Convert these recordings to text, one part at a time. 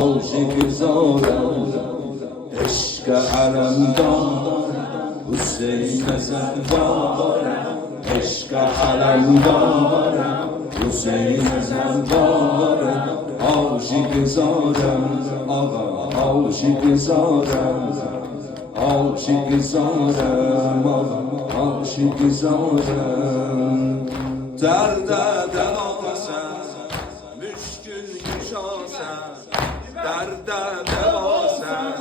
عاشق زارم عشق علمدار حسین زنبارم عشق علمدارم حسین زنبارم عاشق زارم آقا عاشق زارم عاشق زارم آقا عاشق زارم درد دواسم مشکل کشاسم درد دواسم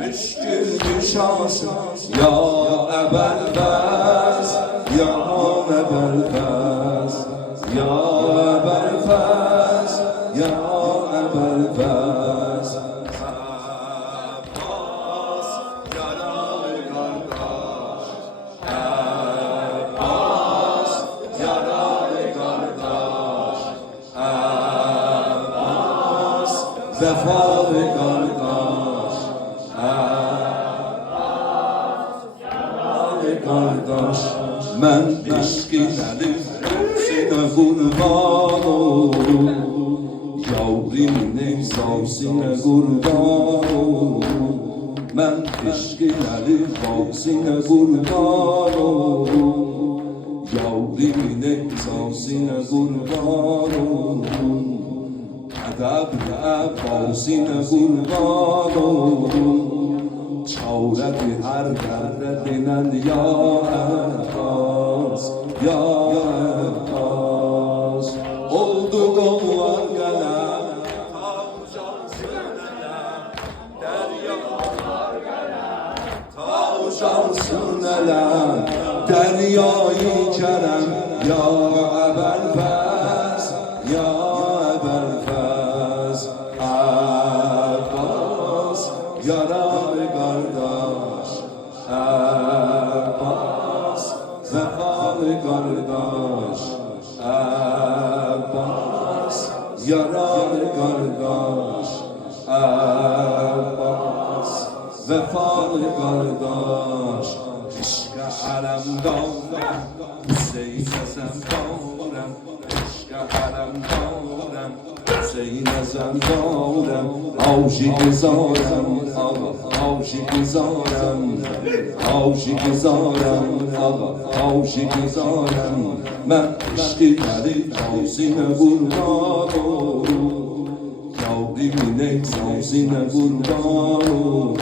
مشکل کشاسم یا ابوالفضل یا ابوالفضل یا ابوالفضل یا ابوالفضل عباس یارای کارداش عباس یارای کارداش عباس وفای کارداش عباس یارای کارداش من عشقی دلیم سینه قربانو یاری نگذار سینه قربانو من عشقی دلیم سینه قربانو یاری نگذار سینه قربانو ادب عبا سینه قربانو چارت هر درد دینند یا عباس یا عباس oldu kollar gelen tavşan sünelem deryalar gelen tavşan sünelem deryayı kerem ya Ebelfez ya Ebelfez Abbas yarar kardeş Abbas vefalı kardeş Abbas yarar kardeş Abbas vefalı kardeş İşte alemdar Hüseyin Zendorem İşte alemdarem Hüseyin Zendorem Aşık zarem Aşık zarem Aşık zarem Aşık zarem من عشقی دلی سینه قربانو یاری نگذار سینه قربانو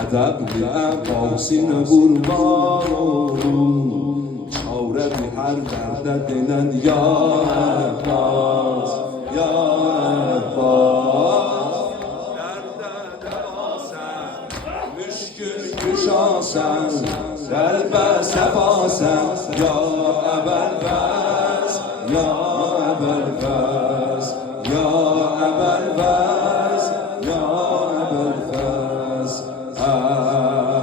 ادب عبا سینه قربانو چاره بی هر درد دینن یا عباس یا عباس درد دواسم مشکل کشاسم قلب صفاسم یا ابوالفضل یا ابوالفضل یا ابوالفضل یا ابوالفضل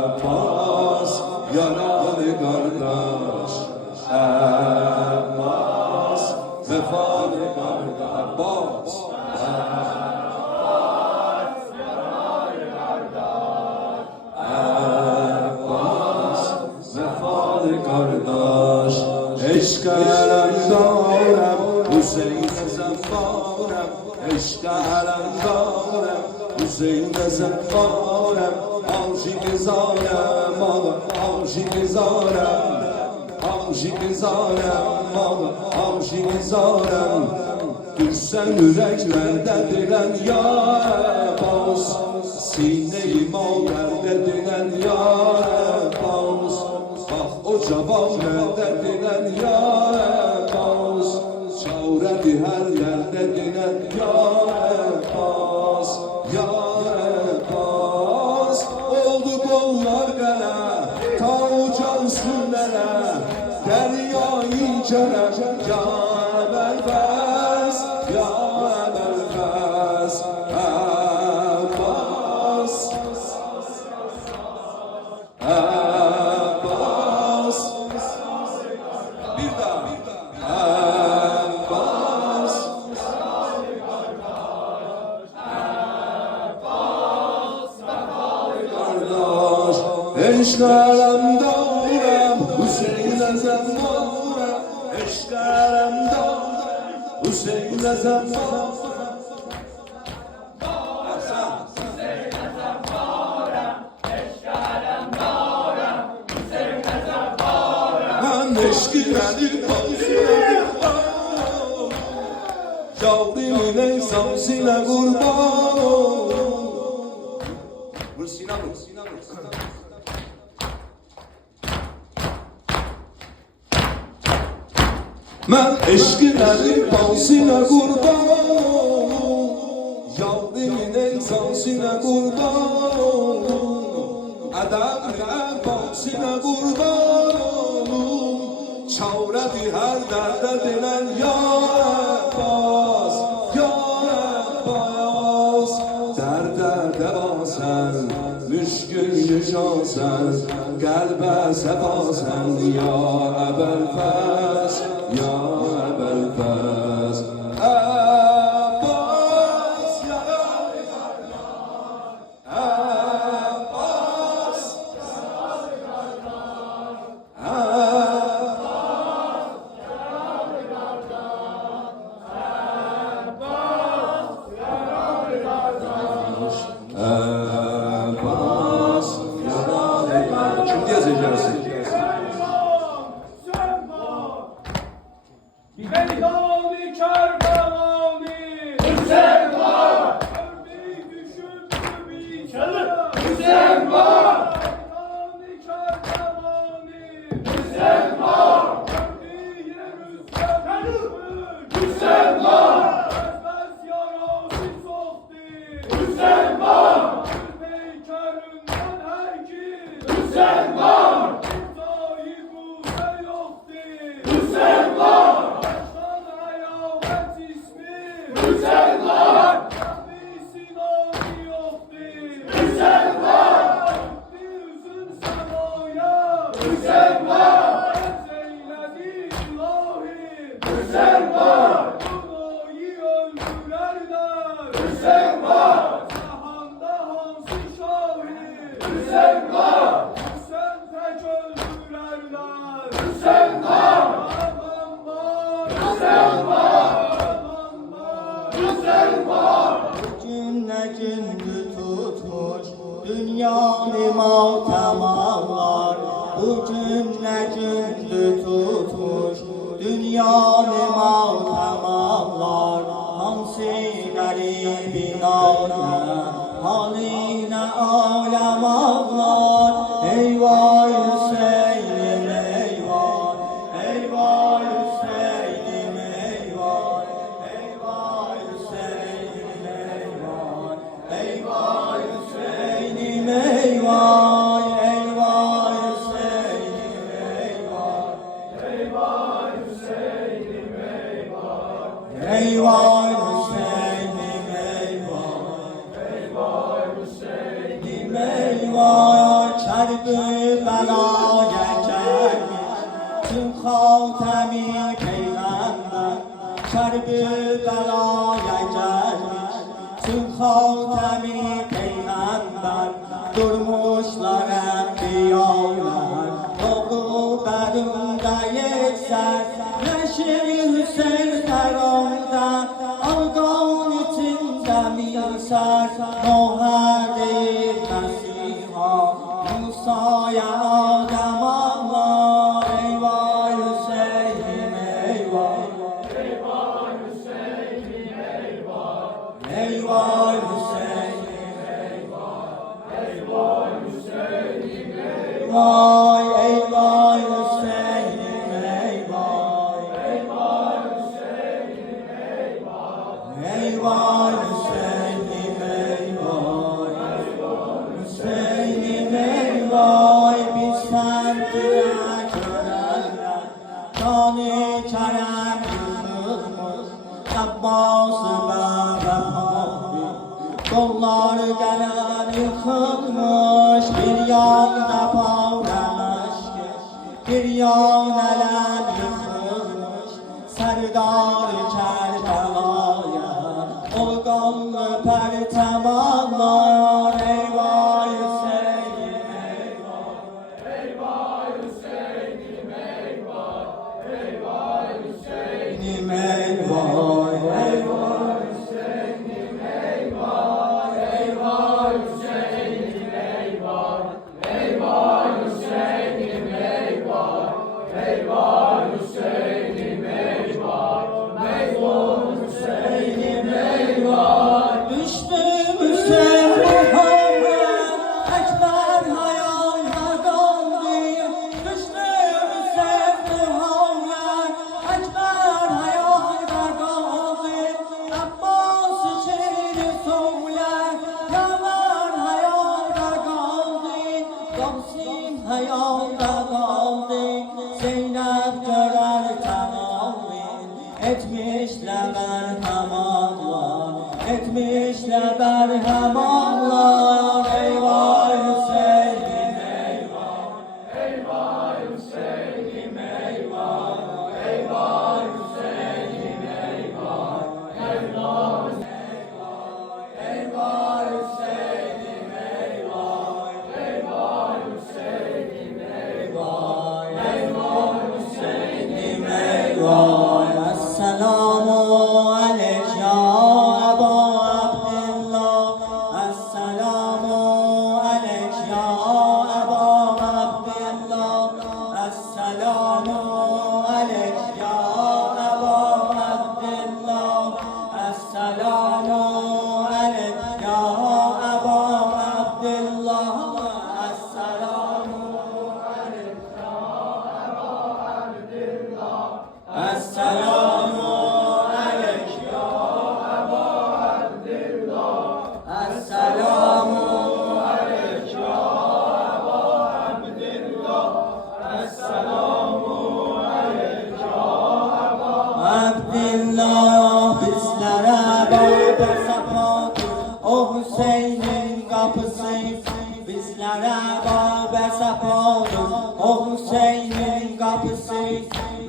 عباس یاران کارداش عباس وفای کارداش عباس kardeş eşk alemdarem Hüseyin Zendorem eşk alemdarem Hüseyin Zendorem aşık zarem aşık zarem aşık zarem aşık zarem düşsen yüreklerde dilen ya Abbas sine-i mağderde dilen ya Abbas o cavanlarda dinen ya Abbas çavredi her yerde dinen ya Abbas ya Abbas oldu kollar gele ta ucansın nere deryayı kerem ya Ebelfez ya Ebelfez Abbas عشق علمدارم حسین زنبارم عشق علمدارم حسین زنبارم eşkinadır kalsinadır Yavrimin ensamsine kurban Vur Sinan vur Ben eşkinadır kalsine kurban Yavrimin ensamsine kurban Adamın ensamsine kurban Çavreti her derde denen ya Abbas, ya Abbas Derde deva sen, müşkül yüşa sen Kalbe sefa sen ya Ebelfes, ya Ebelfes Abbas ya Abbas Abbas Kim diyeceksin? Beni kervanı Hüseyin var Örneği düşündü bir Hüseyin var Beni kervanı Hüseyin var Örneği Yerüz'den Hüseyin var Ezbez yarası soktu Hüseyin var Peyker'inden herkes Hüseyin var İmzayı bu yoktu Hüseyin var Hüseyin var! Hüseyin var! Yüzün semaya Hüseyin var! Zeynedi ilahi Hüseyin var! Bunayı öldürerler Hüseyin var! Cahanda hansı şahi Hüseyin var! Hüseyin tek öldürerler Hüseyin var! Aman var! Hüseyin var! Cümle gündü tutmuş dünyanı matemalar Bu cümle gündü tutmuş dünyanı matemalar Hansı garibin ağlar haline alem ağlar Eyvah Hüseyin'im eyvah Eyvah Hüseyin'im eyvah Eyvah Hüseyin'im eyvah Eyvah Hüseyin'im eyvah Eyvah Hüseyin'im eyvah Eyvah Hüseyin'im eyvah Eyvah Hüseyin'im eyvah Kerbela'ya gelmiş tüm Hatemi Peygamber Kerbela'ya gelmiş tüm Hatemi Peygamber Durmuşlar enbiyalar Doğrularında yekser Leşi Hüseyin karamda Algan içinde misar Noha değil Mesih'a Musa'ya Adem Allah Eyvah Hüseyin'im eyvah Eyvah Hüseyin'im eyvah Eyvah Hüseyin'im eyvah Eyvah Hüseyin'im eyvah Eyvah Hüseyin'im eyvah Eyvah Hüseyin'im eyvah Eyvah Hüseyin'im eyvah Hüseyin'im eyvah Biz semtine körenler Kâni kerem yıkılmış Abbas-ı Bâbe Kollar gelen yıkılmış Bir yanda pavlamış Bir yan elem yıkılmış Serdar-ı Kerbela'ya Olganlı pertem ağlar Eyvah Hüseyin'im eyvah Eyvah Hüseyin'im eyvah Eyvah Hüseyin'im eyvah Eyvah Hüseyin'im eyvah Eyvah Hüseyin'im eyvah Eyvah Hüseyin'im eyvah Eyvah hayalda kaldı. Zeynep görer tamamın, etmişler merhamatlar, etmişler merhamatlar. Eyvah Hüseyin'im eyvah, eyvah Hüseyin'im eyvah, eyvah Hüseyin'im eyvah, eyvah eyvah Hüseyin'im eyvah, eyvah Hüseyin'im eyvah, eyvah Hüseyin'im eyvah. Esselamu aleyk ya Eba Abdillah, Esselamu aleyk ya Eba Abdillah, Esselamu aleyk ya Eba Abdillah, Esselamu aleyk ya Eba Abdillah, Esselamu aleyk ya Eba Abdillah, Esselamu aleyk ya Eba Abdillah, Esselamu aleyk ya Eba Abdillah, Esselamu aleyk ya Eba Abdillah. Bizlere baba sapadır o Hüseyin'in kapısı, bizlere baba sapadır o Hüseyin'in kapısı.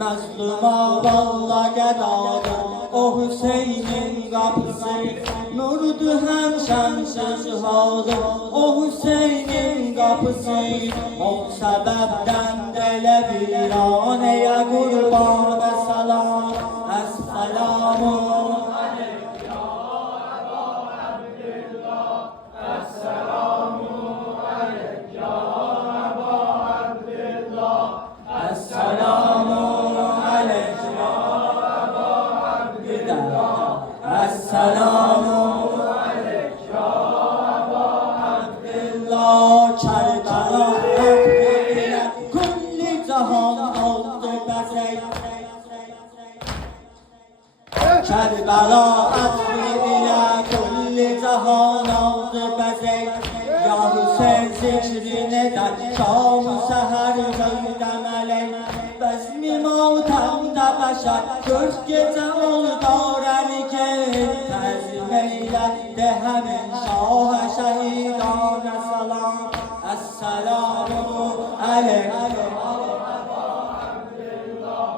Məzluma valla gədadır o Hüseyin'in qapısı. Nurdur həm şəmsiz halı o Hüseyin'in qapısı. O səbəbdən dələ viranəyə qurban və salam. Esselamu aleyk ya Eba Abdillah, Esselamu aleyk ya Eba Abdillah, Esselamu aleyk ya Eba Abdillah, Esselamu aleyk ya Eba Abdillah. Kerbela akbile kulli cahan oldu bezek, Kerbela akbile kulli cahan oldu bezek. Ya Hüseyin zikrin eder şam-ı seher köyde melek. Bezmi mavtemde beşer 40 gece oldar erken. Tezim eyle de hemen şah-ı şehidane salam. Esselamu aleyk ya Eba Abdillah,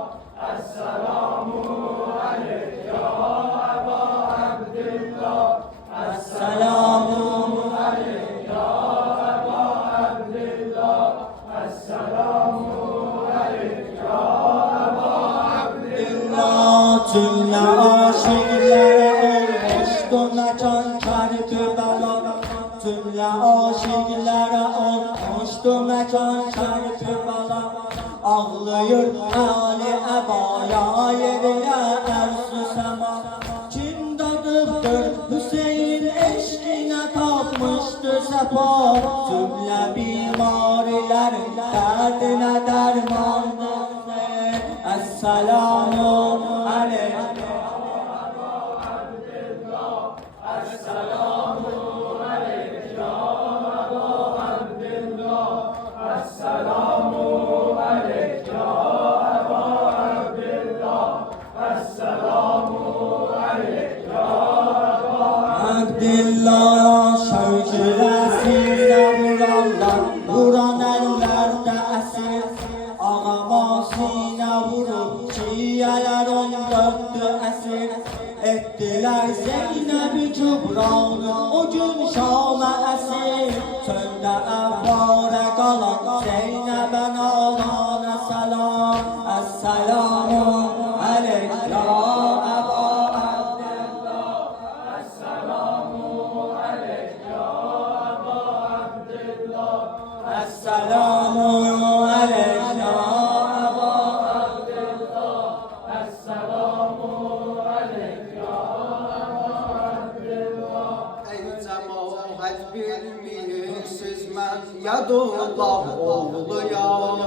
Esselamu aleyk ya Eba Abdillah, Esselamu aleyk ya Eba Abdillah, Esselamu aleyk ya Eba Abdillah. Cümle aşıklara olmuştu mekan Kerbela, cümle aşıklara olmuştu mekan Kerbela. Ağlayır Ali Eba'ya yerine erzü sema. Kim dadıptır Hüseyin eşkine tapmıştı sefa. Cümle bimarilerin derdine dermandır. Esselamu aleyk ya Eba Abdillah, Esselamu aleyk ya Eba Abdillah, Esselamu aleyk ya Eba Abdillah, Esselamu aleyk ya Eba Abdillah. Şevkilesine vurarlar, vuran ellerde esir. Ağama sine vurup çiyeler 14'tü esir. Ettiler Zeynep-i Kübra'nı o gün Şam'a esir. Çölde evvare kalan Zeynep'e nalana selam. Esselamu aleyk ya Eba Abdillah, Esselamu aleyk ya Eba Abdillah, Esselamu aleyk ya Eba Abdillah, Esselamu aleyk ya Eba Abdillah. Ey cemaat bilmirsiniz mən Yadullah oğluyam.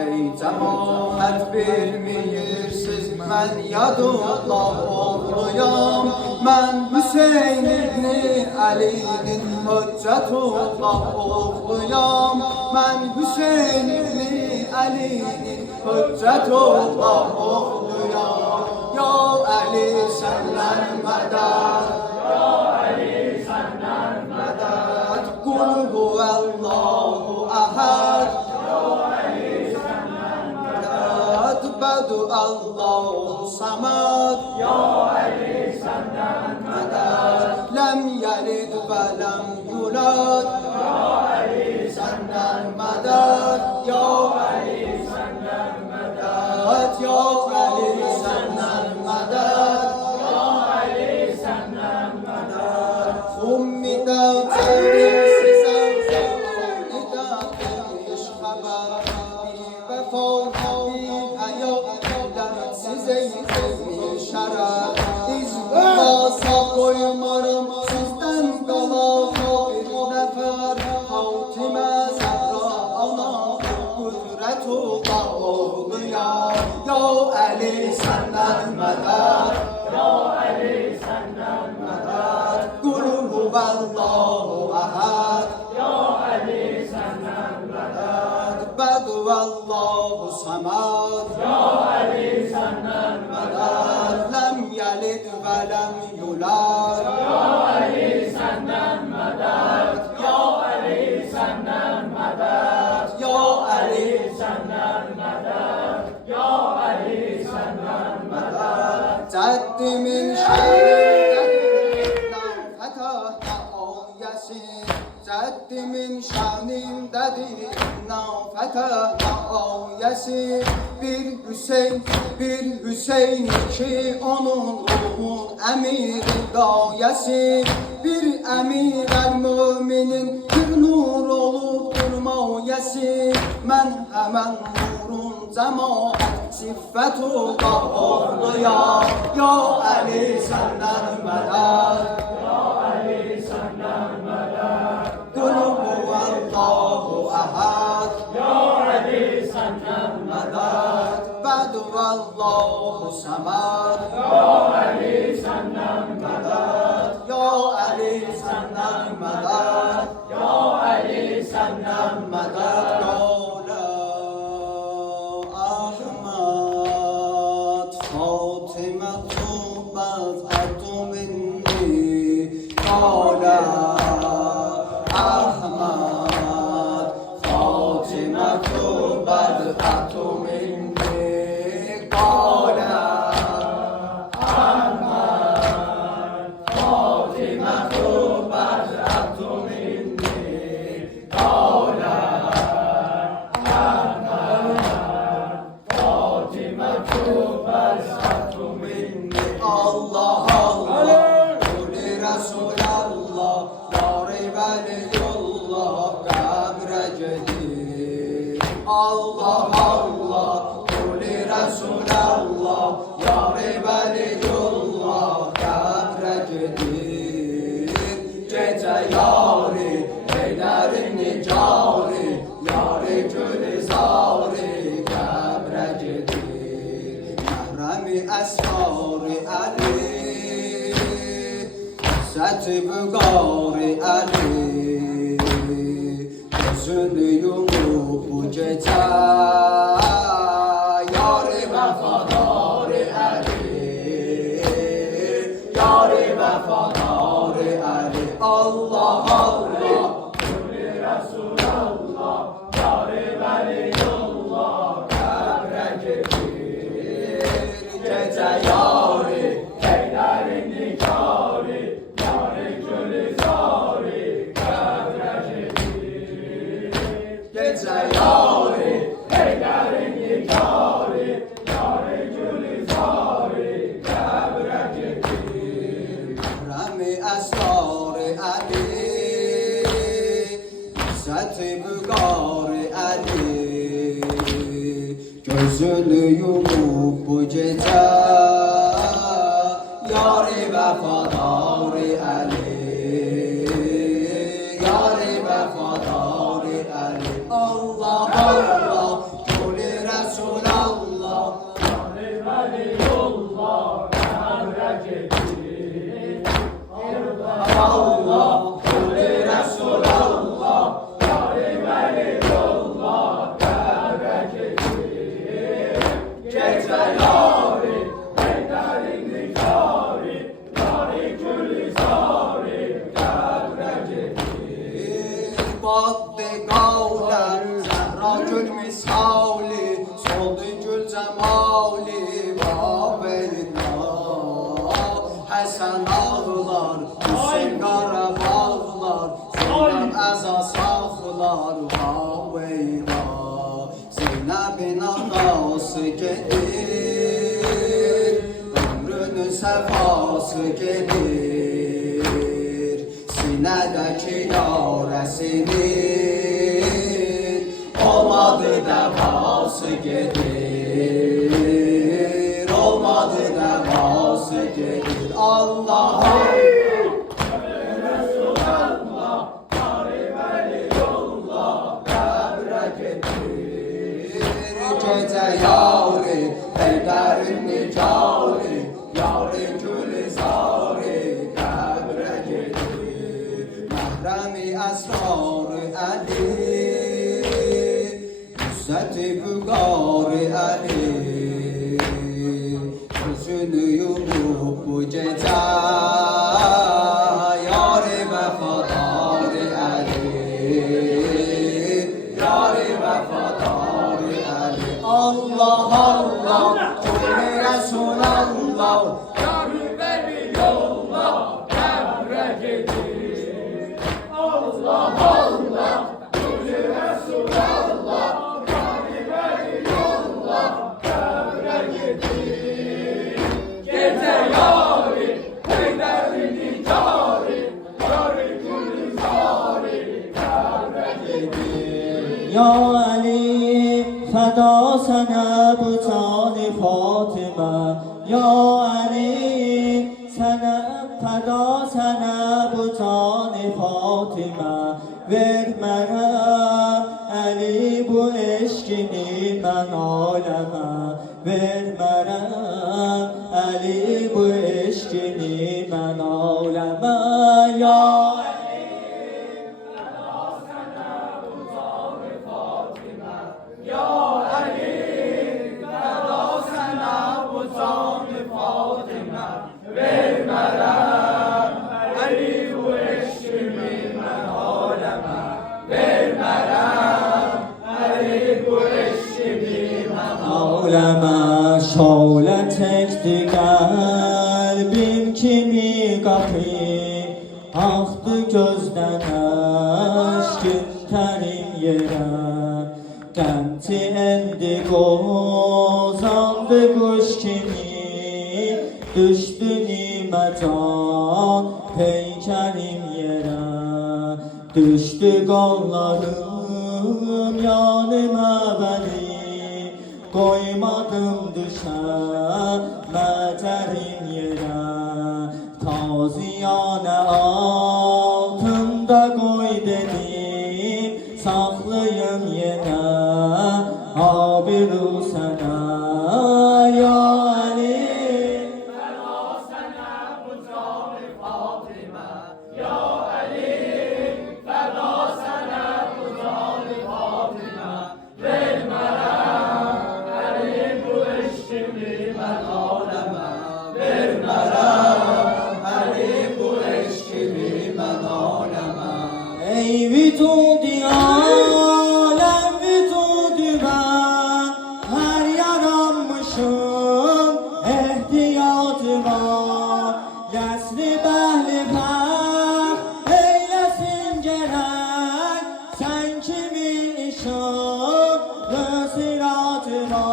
Ey cemaat bilmirsiniz mən Yadullah oğluyam. Ben Hüseyin İbni Ali'nin Hüccetullah oğluyam. Ben Hüseyin İbni Ali'nin Hüccetullah oğluyam. Ya Ali senden medet, Ya Ali senden medet. Kul huvallahu ahad, Ya Ali senden medet. Bedu Allahu samad, Ya Ali senden medet. Lem yelid ve lem yulad, Ya Ali senden medet. Ya Ali senden medet. Ya Ali senden medet. Ya Ali senden medet. Ummidat size nidat demiş haber. Bir vefa bir hayat size yetmiş şeref. İzbasa koymarım sizden kalan bir nefer. Hatime Zehra ana kudretullah oğlu ya. Ya Ali senden medet. Ya Ali senden medet. Kul huvallahu ahad, Ya Ali senden medet. Bedu Allahu samad, Ya Ali senden medet. Lem yelid ve lem yulad, Ya Ali senden medet. Ya Ali senden medet. Ya Ali Senden medet. Ya Ali senden medet. Ceddimin şanındadır fetah ayesi. Ceddimin şanındadır fetah ayesi. Bir Hüseyin ki onun ruhun emir gayesi. Bir emir el müminin bir nur olup durmayesi. Men hemen nurun cemaat siffetullah oğluya. Ya Ali senden medet. Ya Ali senden medet. Kul huvallahu ahad, Ya Ali senden medet. Bedu Allahu samad, Ya Ali senden medet. Ya Ali senden medet. Ya Ali senden medet. قال أحمد فاطمة بضعة مني قال أحمد فاطمة بضعة مني قال Allah Allah Kuli Resulallah Yâri veliyullah Kabre cedir Allah Allah Kuli Resulallah Yâri veliyullah Kabre cedir Gece yâri Eylerim nicari Yâri gülizari Kabre cedir Mahremi esrari Ali İzzet-i Bügari Ali Gözünü yumup bu gece Yâri vefadari Ali Yâri vefadari Ali Allah Allah Kuli Resulallah. Yâri veliyullah. Kabre cedir. Gece yâri Eylerin nikari. Yâri gülizari. Kabre cedir. Gece yâri Eylerin nikari. Yâri gülizari. Kabre cedir. Mahremi esrari Ali İzzet-i Bügari Ali Gözünü yumup bu gece Yâri vefadari Ali Yâri vefadari Ali Allah Allah Kuli Resulallah Yâri veliyullah. Kabre cedir. bad qavlər Zəhra gül misali Soldu gül cəmali Vaveyillah Həsən ağlar Hüseyin Qarabağlar Zeynəb əza saxlar Vaveyillah Zeynəbin anası gedir Ömrünün səfası gedir Sinədəki yarəsinin Olmadı dəvası gedir Olmadı dəvası gedir Allah'a Gecə yari, Heydərin nicari Yari gülizari, qəbrə gedir Məhrəmi əsrarı əli İzzəti vüqarı əli Gözünü yumub bu gecə Yari vəfadarı əli Yari vəfadarı əli Allah Allah, Kâli Resulallah Yarı beni yolla, qəbrə gedir. Allah Allah, Kâli Resulallah Yarı beni yolla, qəbrə gedir. Gecə yari, Heydərin nicari Yarı gülizari, qəbrə gedir. Ya Ali feda sana bu tane Fatıma Ya Ali sana feda sana bu tane Fatıma Vermərəm Ali bu eşkini mən aləmə Vermərəm Ali bu eşkini mən aləmə Ya Ağlama şöyle çekti kalbim kimi kapı Aktı gözden aşkın terim yere Qəmti endi qozandı quş kimi Düşdü niməcan peykərim yerə Düşdü qollarım yanıma bəni Qoymadım düşə mətərim yerə Taziyanə altında qoy dedim Saxlayım yenə abiru sənə Ya Ali Ey vücudi alem vücudu ben Her yaranmışım ehtiyatıma Yasri behli pek eylesin gerek Sen kimin ışıklı sıratıma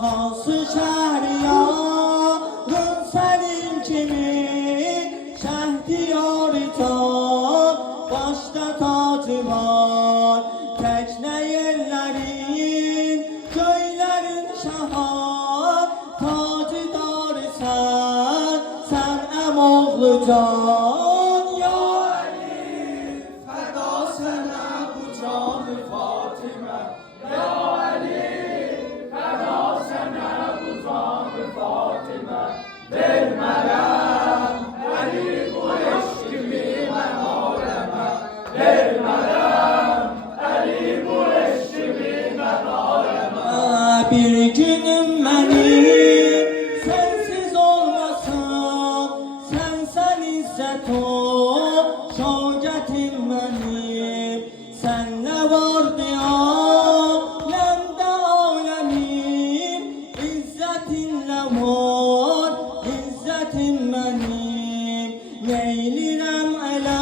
Hansı şehriyarın senin kimin Şehdiyarıtan başta tacı var Tekne yerlerin, köylerin şaha Tacıdarı sen emoğlu can Ya Ali Fəda sənə bu canı Fatimə Ya Ali, fəda sənə bu canı Fatimə Vermərəm Ali bu eşkimi mən aləmə Vermərəm Ali bu eşkimi mən aləmə Bir günüm benim sensiz olmasın Sen izzet ol şevketin benim vardı alemde alemin, İzzetinle var, izzetim benim. Neylirem ele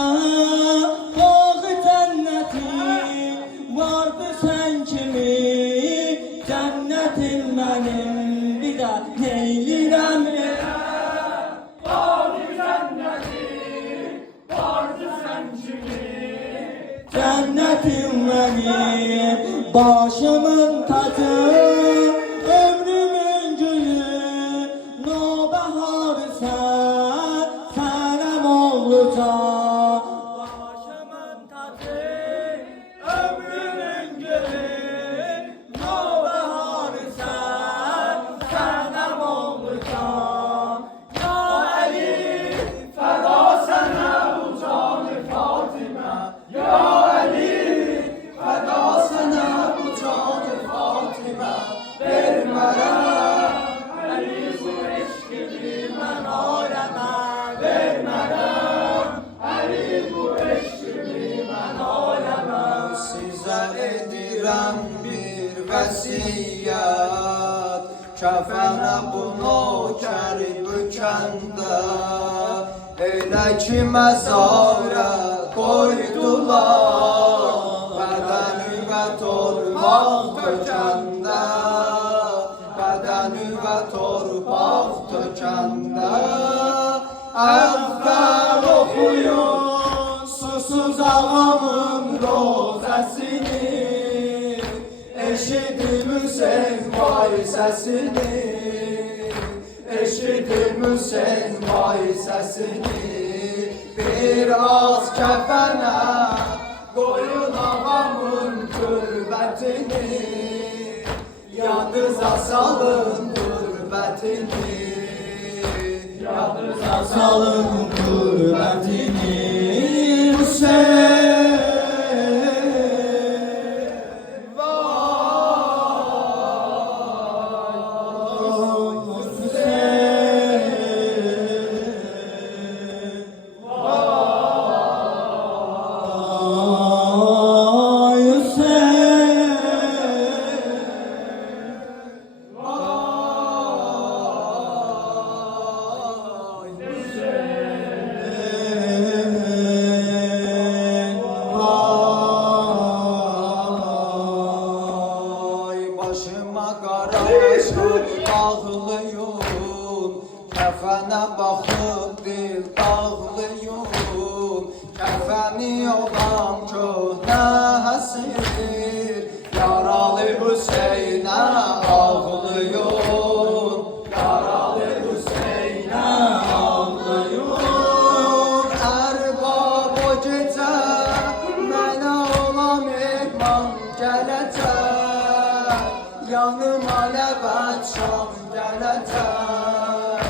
bağı cennetim, vardı sen kimi, cennetim benim. Bir de neylirem ele Vardı cenneti, vardı sen kimi? cennetim benim, başımın tacı, ömrümün gülü, nobahar sen, senem olacak. Başımın tacı, ömrümün gülü, nobahar sen, senem olacak. Ya Ali, Feda sana bu canı Fatime. Ya Ali, Feda sana bu canı Fatime. vermərəm Ali bu eşqimi mən aləmə. Vermərəm Ali bu eşqimi mən aləmə. Size edirəm bir vəsiyyət, kəfənə bu nökəri bükəndə, elə ki məzara qoydular, bədəni və torpaq tökəndə, bədəni və torpaq tökəndə, əvvəl oxuyun susuz ağamın rozəsini, eşidim Hüseyin vay səsini, eşidim Hüseyin vay səsini. Bir az kəfənə qoyun ağamın türbətini, yadınıza salın türbətini, yadınıza salın gurbetini. Hüseyin Vay Hüseyin, Ay başıma qaraşıb bağlıyım, kəfənə baxıb dil dağlıyım, kəfəni olan köhnə həsir, yaralı Hüseynə ağlıyım, yaralı Hüseynə ağlıyım. Ərbab o gecə mənə olan mehman gələcək, yanıma ləbət şam gələcək,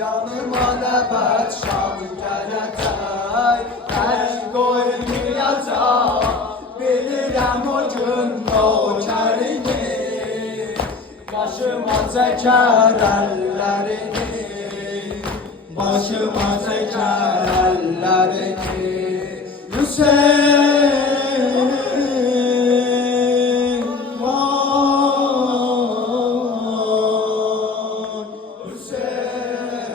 yanıma ləbət şam gələcək. Tək qoymayacaq, bilirəm o gün nökərini, başıma çəkər əllərini, başıma çəkər əllərini. Hüseyin vay, Hüseyin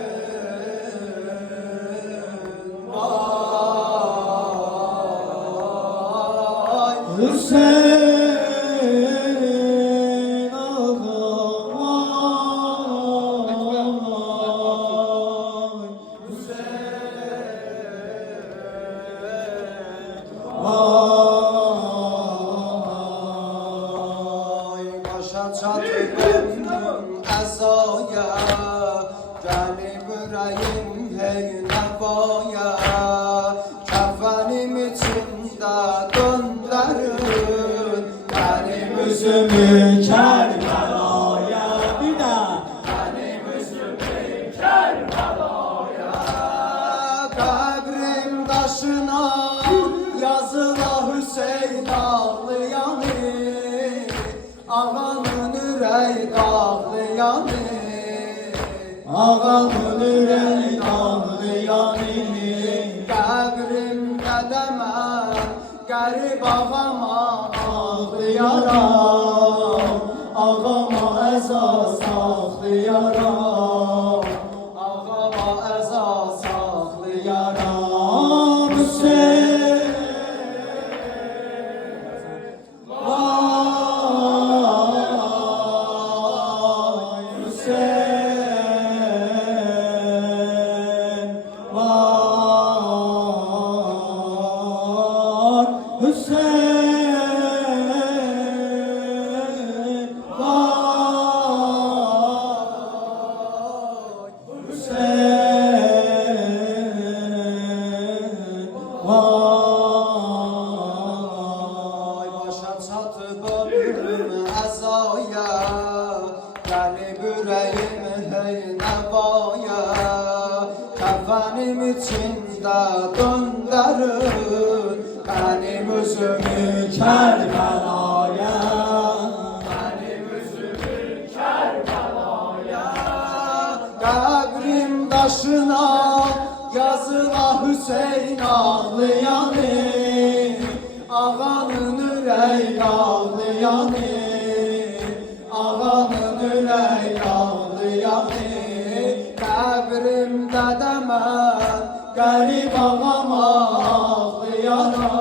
vay, Hüseyin ağa vay, Vay başa çatdım əzaya, gəlib ürəyim hey nəvaya, kəfənim içində döndərün, mənim üzümü Kərbəlaya. Bir də mənim üzümü Kərbəlaya. Qəbrim daşına yazıla Hüseyin ağlayanı, ağanın ürək dağlayanı, ağamın ürək ağlayanı, qəbrimdə də mən qərib ağama saxlayaram Ağama əsas saxlayaram Ağama əsas Yaram saxlayaram Hüseyin Vay Hüseyin Vay Hüseyin Vay Hüseyin Ay başa çatıp ömrüm əzaya Gəlib ürəyim hey nəvaya Kəfənim içində döndərün Mənim üzümü Kərbəlaya Qəbrim daşına yazıla Hüseyin ağlayanı Ağanın ürək ağlayanı Ağanın ürək ağlayanı Qəbrimdə də mən qərib ağam ağlayanam